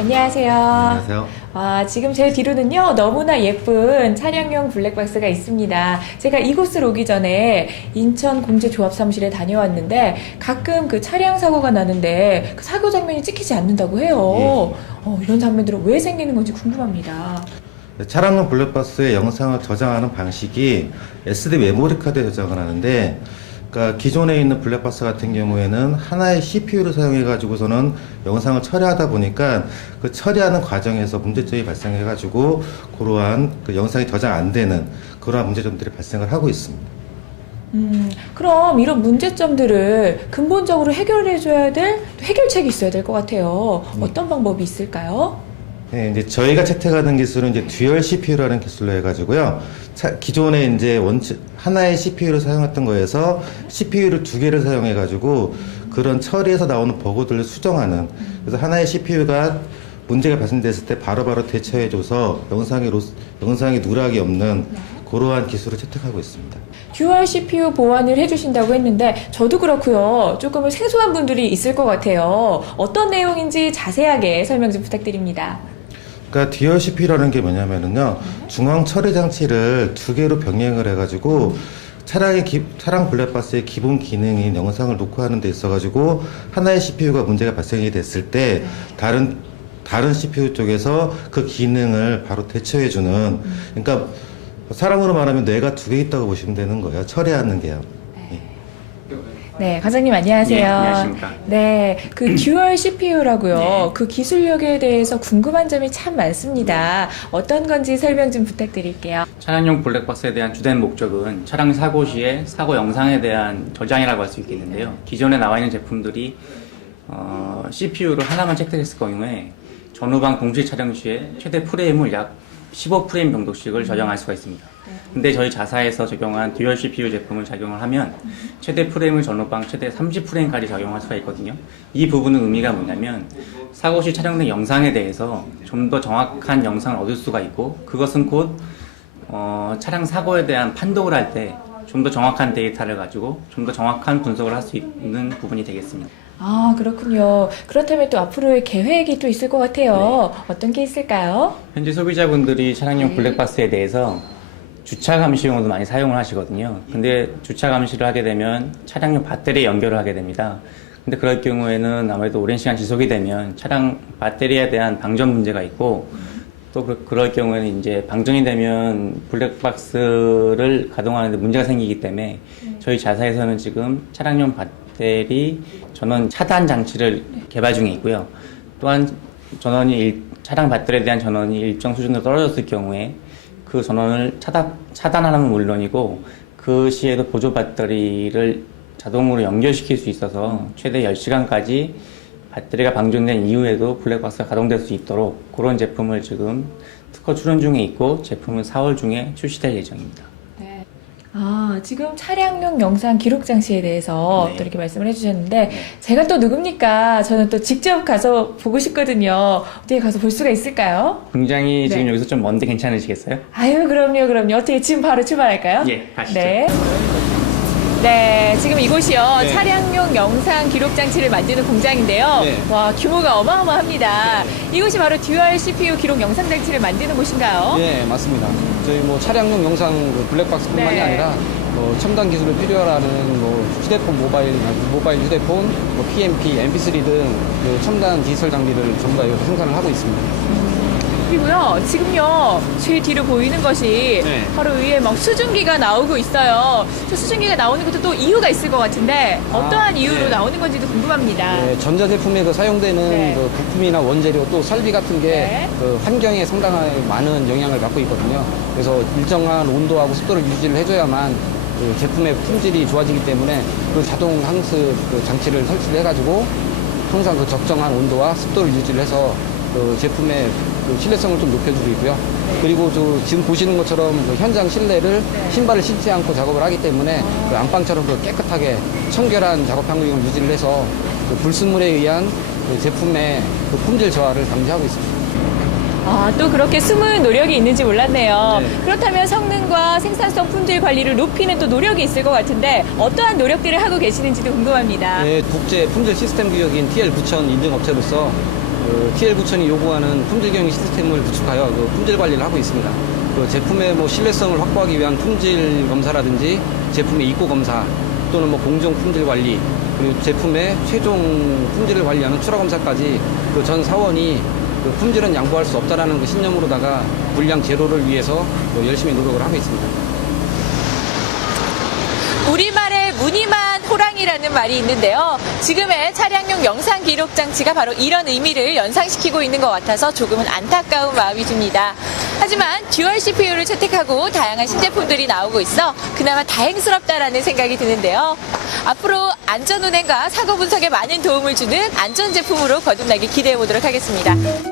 안녕하세요. 안녕하세요. 지금 제 뒤로는요, 너무나 예쁜 차량용 블랙박스가 있습니다. 제가 이곳을 오기 전에 인천 공제조합사무실에 다녀왔는데 가끔 그 차량 사고가 나는데 그 사고 장면이 찍히지 않는다고 해요. 이런 장면들은 왜 생기는 건지 궁금합니다. 차량용 블랙박스의 영상을 저장하는 방식이 SD 메모리 카드에 저장을 하는데, 그러니까 기존에 있는 블랙박스 같은 경우에는 하나의 CPU를 사용해 가지고서는 영상을 처리하다 보니까 그 처리하는 과정에서 문제점이 발생해 가지고 그러한 그 영상이 저장 안 되는 그러한 문제점들이 발생을 하고 있습니다. 그럼 이런 문제점들을 근본적으로 해결해줘야 될 해결책이 있어야 될 것 같아요. 어떤 방법이 있을까요? 네, 이제 저희가 채택하는 기술은 이제 듀얼 CPU라는 기술로 해가지고요. 기존에 이제 하나의 CPU를 사용했던 거에서 CPU를 두 개를 사용해가지고 그런 처리에서 나오는 버그들을 수정하는. 그래서 하나의 CPU가 문제가 발생됐을 때 바로바로 대처해줘서 영상이 누락이 없는 그러한 기술을 채택하고 있습니다. 듀얼 CPU 보완을 해주신다고 했는데 저도 그렇고요. 조금 생소한 분들이 있을 것 같아요. 어떤 내용인지 자세하게 설명 좀 부탁드립니다. 그러니까 듀얼 CPU라는 게 뭐냐면은요, 중앙 처리 장치를 두 개로 병행을 해가지고 차량 블랙박스의 기본 기능인 영상을 녹화하는 데 있어가지고 하나의 CPU가 문제가 발생이 됐을 때 다른 CPU 쪽에서 그 기능을 바로 대처해주는, 그러니까 사람으로 말하면 뇌가 두 개 있다고 보시면 되는 거예요. 처리하는 게요. 네, 과장님 안녕하세요. 네, 안녕하십니까. 네, 그 듀얼 CPU라고요. 네. 그 기술력에 대해서 궁금한 점이 참 많습니다. 어떤 건지 설명 좀 부탁드릴게요. 차량용 블랙박스에 대한 주된 목적은 차량 사고 시에 사고 영상에 대한 저장이라고 할 수 있겠는데요. 기존에 나와 있는 제품들이 CPU를 하나만 채택했을 경우에 전후방 동시 촬영 시에 최대 프레임을 약 15프레임 정도씩을 저장할 수가 있습니다. 근데 저희 자사에서 적용한 듀얼 CPU 제품을 적용을 하면 최대 프레임을 전후방 최대 30프레임까지 적용할 수가 있거든요. 이 부분은 의미가 뭐냐면 사고 시 촬영된 영상에 대해서 좀 더 정확한 영상을 얻을 수가 있고, 그것은 곧 차량 사고에 대한 판독을 할 때 좀 더 정확한 데이터를 가지고 좀 더 정확한 분석을 할 수 있는 부분이 되겠습니다. 그렇군요. 그렇다면 또 앞으로의 계획이 또 있을 것 같아요. 어떤 게 있을까요? 현재 소비자분들이 차량용 블랙박스에 대해서 주차 감시용으로도 많이 사용을 하시거든요. 근데 주차 감시를 하게 되면 차량용 배터리에 연결을 하게 됩니다. 근데 그럴 경우에는 아무래도 오랜 시간 지속이 되면 차량 배터리에 대한 방전 문제가 있고, 또 그럴 경우에는 이제 방전이 되면 블랙박스를 가동하는데 문제가 생기기 때문에 저희 자사에서는 지금 차량용 배터리 전원 차단 장치를 개발 중에 있고요. 또한 차량 배터리에 대한 전원이 일정 수준으로 떨어졌을 경우에 그 전원을 차단하는 건 물론이고 그 시에도 보조 배터리를 자동으로 연결시킬 수 있어서 최대 10시간까지 배터리가 방전된 이후에도 블랙박스가 가동될 수 있도록 그런 제품을 지금 특허 출원 중에 있고, 제품은 4월 중에 출시될 예정입니다. 네. 지금 차량용 영상 기록 장치에 대해서 네. 또 이렇게 말씀을 해주셨는데 제가 또 누굽니까? 저는 또 직접 가서 보고 싶거든요. 어떻게 가서 볼 수가 있을까요? 굉장히 지금 네. 여기서 좀 먼데 괜찮으시겠어요? 그럼요. 어떻게 지금 바로 출발할까요? 예, 가시죠. 네, 지금 이곳이요. 네. 차량용 영상 기록 장치를 만드는 공장인데요. 네. 와, 규모가 어마어마합니다. 이곳이 바로 듀얼 CPU 기록 영상 장치를 만드는 곳인가요? 네, 맞습니다. 저희 차량용 영상 블랙박스뿐만이 네. 아니라 첨단 기술을 필요로 하는 휴대폰, 모바일 휴대폰, PMP, MP3 등 첨단 디지털 장비를 전부 다 여기서 생산을 하고 있습니다. 그리고요, 지금요, 제 뒤로 보이는 것이 네. 바로 위에 막 수증기가 나오고 있어요. 저 수증기가 나오는 것도 또 이유가 있을 것 같은데 어떠한 이유로 네. 나오는 건지도 궁금합니다. 네, 전자제품에 사용되는 네. 부품이나 원재료 또 설비 같은 게 네. 환경에 상당히 많은 영향을 받고 있거든요. 그래서 일정한 온도하고 습도를 유지를 해줘야만 제품의 품질이 좋아지기 때문에 자동 항습 장치를 설치를 해가지고 항상 적정한 온도와 습도를 유지를 해서 제품의 신뢰성을 좀 높여주고 있고요. 그리고 지금 보시는 것처럼 현장 실내를 신발을 신지 않고 작업을 하기 때문에 안방처럼 깨끗하게 청결한 작업 환경을 유지를 해서 불순물에 의한 제품의 품질 저하를 방지하고 있습니다. 또 그렇게 숨은 노력이 있는지 몰랐네요. 네. 그렇다면 성능과 생산성 품질 관리를 높이는 또 노력이 있을 것 같은데 어떠한 노력들을 하고 계시는지도 궁금합니다. 국제 품질 시스템 규격인 TL9000 인증 업체로서 TL9000이 요구하는 품질 경영 시스템을 구축하여 그 품질 관리를 하고 있습니다. 그 제품의 뭐 신뢰성을 확보하기 위한 품질 검사라든지 제품의 입고 검사 또는 뭐 공정 품질 관리 그리고 제품의 최종 품질을 관리하는 출하 검사까지 그 전 사원이 그 품질은 양보할 수 없다라는 그 신념으로다가 불량 제로를 위해서 열심히 노력을 하고 있습니다. 우리말에 무늬만 호랑이라는 말이 있는데요. 지금의 차량용 영상 기록 장치가 바로 이런 의미를 연상시키고 있는 것 같아서 조금은 안타까운 마음이 듭니다. 하지만 듀얼 CPU를 채택하고 다양한 신제품들이 나오고 있어 그나마 다행스럽다라는 생각이 드는데요. 앞으로 안전운행과 사고 분석에 많은 도움을 주는 안전제품으로 거듭나길 기대해 보도록 하겠습니다.